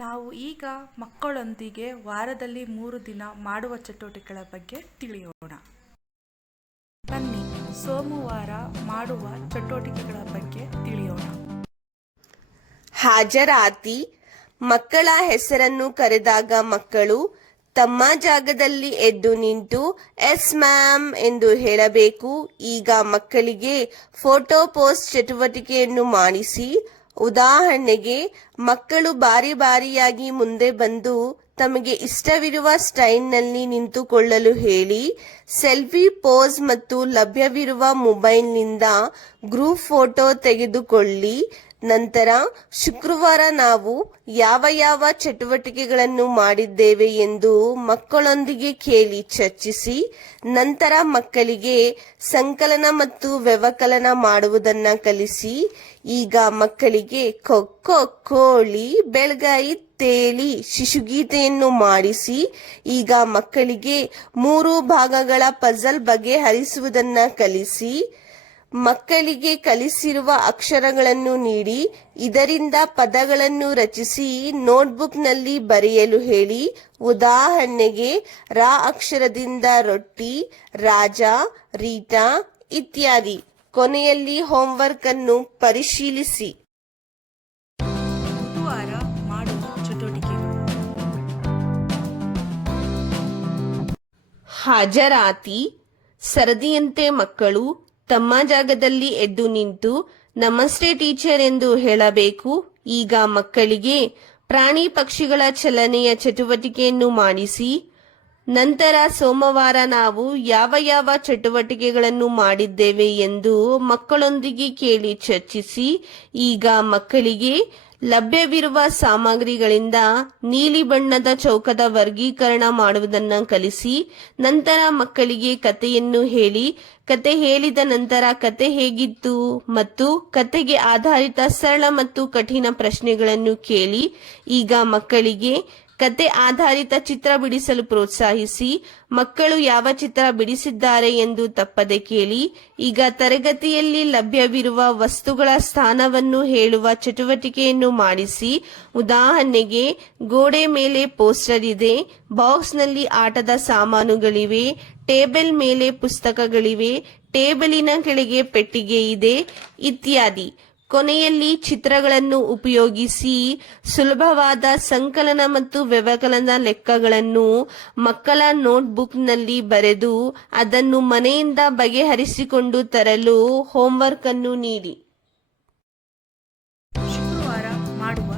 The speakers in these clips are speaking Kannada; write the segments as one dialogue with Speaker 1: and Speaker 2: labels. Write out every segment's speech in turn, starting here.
Speaker 1: ನಾವು ಈಗ ಮಕ್ಕಳೊಂದಿಗೆ ವಾರದಲ್ಲಿ ಮೂರು ದಿನ ಮಾಡುವ ಚಟುವಟಿಕೆಗಳ ಬಗ್ಗೆ ತಿಳಿಯೋಣ. ಬನ್ನಿ, ಸೋಮವಾರ ಮಾಡುವ ಚಟುವಟಿಕೆಗಳ ಬಗ್ಗೆ ತಿಳಿಯೋಣ.
Speaker 2: ಹಾಜರಾತಿ, ಮಕ್ಕಳ ಹೆಸರನ್ನು ಕರೆದಾಗ ಮಕ್ಕಳು ತಮ್ಮ ಜಾಗದಲ್ಲಿ ಎದ್ದು ನಿಂತು, ಎಸ್ ಮ್ಯಾಮ್ ಎಂದು ಹೇಳಬೇಕು. ಈಗ ಮಕ್ಕಳಿಗೆ ಫೋಟೋ ಪೋಸ್ಟ್ ಚಟುವಟಿಕೆಯನ್ನು ಮಾಡಿಸಿ ಉದಾಹರಣೆಗೆ, ಮಕ್ಕಳು ಬಾರಿ ಬಾರಿಯಾಗಿ ಮುಂದೆ ಬಂದು ತಮಗೆ ಇಷ್ಟವಿರುವ ಸ್ಟೈಲ್ನಲ್ಲಿ ನಿಂತುಕೊಳ್ಳಲು ಹೇಳಿ, ಸೆಲ್ಫಿ ಪೋಸ್ ಮತ್ತು ಲಭ್ಯವಿರುವ ಮೊಬೈಲ್ನಿಂದ ಗ್ರೂಪ್ ಫೋಟೋ ತೆಗೆದುಕೊಳ್ಳಿ ನಂತರ ಶುಕ್ರವಾರ ನಾವು ಯಾವ ಯಾವ ಚಟುವಟಿಕೆಗಳನ್ನು ಮಾಡಿದ್ದೇವೆ ಎಂದು ಮಕ್ಕಳೊಂದಿಗೆ ಕೇಳಿ ಚರ್ಚಿಸಿ, ನಂತರ ಮಕ್ಕಳಿಗೆ ಸಂಕಲನ ಮತ್ತು ವ್ಯವಕಲನ ಮಾಡುವುದನ್ನ ಕಲಿಸಿ, ಈಗ ಮಕ್ಕಳಿಗೆ ಕೊಕ್ಕೋ ಕೋಳಿ, ಬೆಳಗಾಯಿ ತೇಲಿ ಶಿಶುಗೀತೆಯನ್ನು ಮಾಡಿಸಿ, ಈಗ ಮಕ್ಕಳಿಗೆ ಮೂರು ಭಾಗಗಳ ಪಜಲ್ ಬಗೆಹರಿಸುವುದನ್ನ ಕಲಿಸಿ ಮಕ್ಕಳಿಗೆ ಕಲಿಸಿರುವ ಅಕ್ಷರಗಳನ್ನು ನೀಡಿ ಇದರಿಂದ ಪದಗಳನ್ನು ರಚಿಸಿ ನೋಟ್ಬುಕ್ನಲ್ಲಿ ಬರೆಯಲು ಹೇಳಿ ಉದಾಹರಣೆಗೆ ರಾ ಅಕ್ಷರದಿಂದ ರೊಟ್ಟಿ ರಾಜ ರೀಟಾ ಇತ್ಯಾದಿ. ಕೊನೆಯಲ್ಲಿ ಹೋಂವರ್ಕ್ ಅನ್ನು ಪರಿಶೀಲಿಸಿ. ಹಾಜರಾತಿ ಸರದಿಯಂತೆ ಮಕ್ಕಳು ತಮ್ಮ ಜಾಗದಲ್ಲಿ ಎದ್ದು ನಿಂತು, ನಮಸ್ತೆ ಟೀಚರ್ ಎಂದು ಹೇಳಬೇಕು. ಈಗ ಮಕ್ಕಳಿಗೆ ಪ್ರಾಣಿ ಪಕ್ಷಿಗಳ ಚಲನೆಯ ಚಟುವಟಿಕೆಯನ್ನು ಮಾಡಿಸಿ. ನಂತರ ಸೋಮವಾರ ನಾವು ಯಾವ ಯಾವ ಚಟುವಟಿಕೆಗಳನ್ನು ಮಾಡಿದ್ದೇವೆ ಎಂದು ಮಕ್ಕಳೊಂದಿಗೆ ಕೇಳಿ ಚರ್ಚಿಸಿ. ಈಗ ಮಕ್ಕಳಿಗೆ ಲಭ್ಯವಿರುವ ಸಾಮಗ್ರಿಗಳಿಂದ ನೀಲಿ ಬಣ್ಣದ ಚೌಕದ ವರ್ಗೀಕರಣ ಮಾಡುವುದನ್ನು ಕಲಿಸಿ, ನಂತರ ಮಕ್ಕಳಿಗೆ ಕಥೆಯನ್ನು ಹೇಳಿ ಕತೆ ಹೇಳಿದ ನಂತರ ಕತೆ ಹೇಗಿತ್ತು ಮತ್ತು ಕತೆಗೆ ಆಧಾರಿತ ಸರಳ ಮತ್ತು ಕಠಿಣ ಪ್ರಶ್ನೆಗಳನ್ನು ಕೇಳಿ, ಈಗ ಮಕ್ಕಳಿಗೆ ಕತೆ ಆಧಾರಿತ ಚಿತ್ರ ಬಿಡಿಸಲು ಪ್ರೋತ್ಸಾಹಿಸಿ, ಮಕ್ಕಳು ಯಾವ ಚಿತ್ರ ಬಿಡಿಸಿದ್ದಾರೆ ಎಂದು ತಪ್ಪದೆ ಕೇಳಿ, ಈಗ ತರಗತಿಯಲ್ಲಿ ಲಭ್ಯವಿರುವ ವಸ್ತುಗಳ ಸ್ಥಾನವನ್ನು ಹೇಳುವ ಚಟುವಟಿಕೆಯನ್ನು ಮಾಡಿಸಿ, ಉದಾಹರಣೆಗೆ ಗೋಡೆ ಮೇಲೆ ಪೋಸ್ಟರ್ ಇದೆ, ಬಾಕ್ಸ್ನಲ್ಲಿ ಆಟದ ಸಾಮಾನುಗಳಿವೆ, ಟೇಬಲ್ ಮೇಲೆ ಪುಸ್ತಕಗಳಿವೆ, ಟೇಬಲಿನ ಕೆಳಗೆ ಪೆಟ್ಟಿಗೆ ಇದೆ, ಇತ್ಯಾದಿ. ಕೊನೆಯಲ್ಲಿ ಚಿತ್ರಗಳನ್ನು ಉಪಯೋಗಿಸಿ ಸುಲಭವಾದ ಸಂಕಲನ ಮತ್ತು ವ್ಯವಕಲನ ಲೆಕ್ಕಗಳನ್ನು ಮಕ್ಕಳ ನೋಟ್ಬುಕ್ನಲ್ಲಿ ಬರೆದು ಅದನ್ನು ಮನೆಯಿಂದ ಬಗೆಹರಿಸಿಕೊಂಡು ತರಲು ಹೋಮ್ವರ್ಕ್ ಅನ್ನು ನೀಡಿ.
Speaker 1: ಶುಕ್ರವಾರ ಮಾಡುವ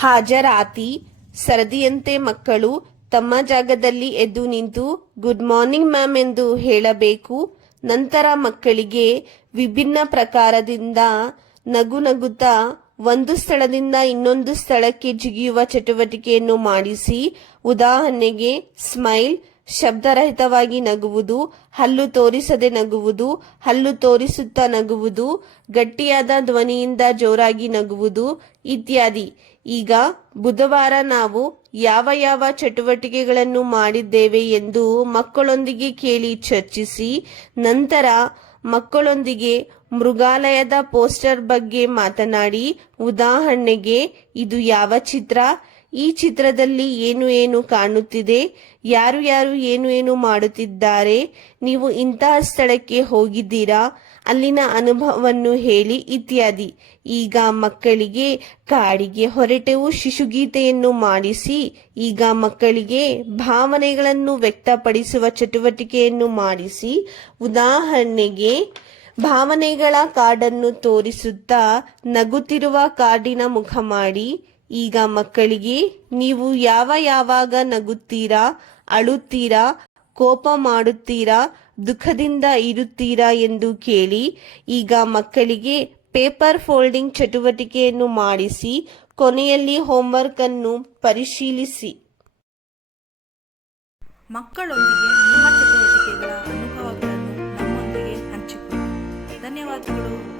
Speaker 2: ಹಾಜರಾತಿ ಸರದಿಯಂತೆ ಮಕ್ಕಳು ತಮ್ಮ ಜಾಗದಲ್ಲಿ ಎದ್ದು ನಿಂತು ಗುಡ್ ಮಾರ್ನಿಂಗ್ ಮ್ಯಾಮ್ ಎಂದು ಹೇಳಬೇಕು. ನಂತರ ಮಕ್ಕಳಿಗೆ ವಿಭಿನ್ನ ಪ್ರಕಾರದಿಂದ ನಗು ನಗುತ್ತಾ ಒಂದು ಸ್ಥಳದಿಂದ ಇನ್ನೊಂದು ಸ್ಥಳಕ್ಕೆ ಜಿಗಿಯುವ ಚಟುವಟಿಕೆಯನ್ನು ಮಾಡಿಸಿ, ಉದಾಹರಣೆಗೆ ಸ್ಮೈಲ್, ಶಬ್ದರಹಿತವಾಗಿ ನಗುವುದು, ಹಲ್ಲು ತೋರಿಸದೆ ನಗುವುದು, ಹಲ್ಲು ತೋರಿಸುತ್ತಾ ನಗುವುದು, ಗಟ್ಟಿಯಾದ ಧ್ವನಿಯಿಂದ ಜೋರಾಗಿ ನಗುವುದು ಇತ್ಯಾದಿ. ಈಗ ಬುಧವಾರ ನಾವು ಯಾವ ಯಾವ ಚಟುವಟಿಕೆಗಳನ್ನು ಮಾಡಿದ್ದೇವೆ ಎಂದು ಮಕ್ಕಳೊಂದಿಗೆ ಕೇಳಿ ಚರ್ಚಿಸಿ, ನಂತರ ಮಕ್ಕಳೊಂದಿಗೆ ಮೃಗಾಲಯದ ಪೋಸ್ಟರ್ ಬಗ್ಗೆ ಮಾತನಾಡಿ, ಉದಾಹರಣೆಗೆ ಇದು ಯಾವ ಚಿತ್ರ ಈ ಚಿತ್ರದಲ್ಲಿ ಏನು ಏನು ಕಾಣುತ್ತಿದೆ? ಯಾರು ಯಾರು ಏನು ಏನು ಮಾಡುತ್ತಿದ್ದಾರೆ? ನೀವು ಇಂತಹ ಸ್ಥಳಕ್ಕೆ ಹೋಗಿದ್ದೀರಾ? ಅಲ್ಲಿನ ಅನುಭವವನ್ನು ಹೇಳಿ ಇತ್ಯಾದಿ. ಈಗ ಮಕ್ಕಳಿಗೆ ಕಾಡಿಗೆ ಹೊರಟೆವು ಶಿಶುಗೀತೆಯನ್ನು ಮಾಡಿಸಿ, ಈಗ ಮಕ್ಕಳಿಗೆ ಭಾವನೆಗಳನ್ನು ವ್ಯಕ್ತಪಡಿಸುವ ಚಟುವಟಿಕೆಯನ್ನು ಮಾಡಿಸಿ, ಉದಾಹರಣೆಗೆ ಭಾವನೆಗಳ ಕಾಡನ್ನು ತೋರಿಸುತ್ತಾ ನಗುತ್ತಿರುವ ಕಾಡಿನ ಮುಖ ಮಾಡಿ ಈಗ ಮಕ್ಕಳಿಗೆ ನೀವು ಯಾವ ಯಾವಾಗ ನಗುತ್ತೀರಾ, ಅಳುತ್ತೀರಾ, ಕೋಪ ಮಾಡುತ್ತೀರಾ, ದುಃಖದಿಂದ ಇರುತ್ತೀರಾ ಎಂದು ಕೇಳಿ ಈಗ ಮಕ್ಕಳಿಗೆ ಪೇಪರ್ ಫೋಲ್ಡಿಂಗ್ ಚಟುವಟಿಕೆಯನ್ನು ಮಾಡಿಸಿ, ಕೊನೆಯಲ್ಲಿ ಹೋಮ್ವರ್ಕ್ ಅನ್ನು ಪರಿಶೀಲಿಸಿ.
Speaker 1: ಮಕ್ಕಳೊಂದಿಗೆ ನಿಮ್ಮ ಚಟುವಟಿಕೆಗಳ ಅನುಭವಗಳನ್ನು ನಮ್ಮೊಂದಿಗೆ ಹಂಚಿಕೊಳ್ಳಿ. ಧನ್ಯವಾದಗಳು.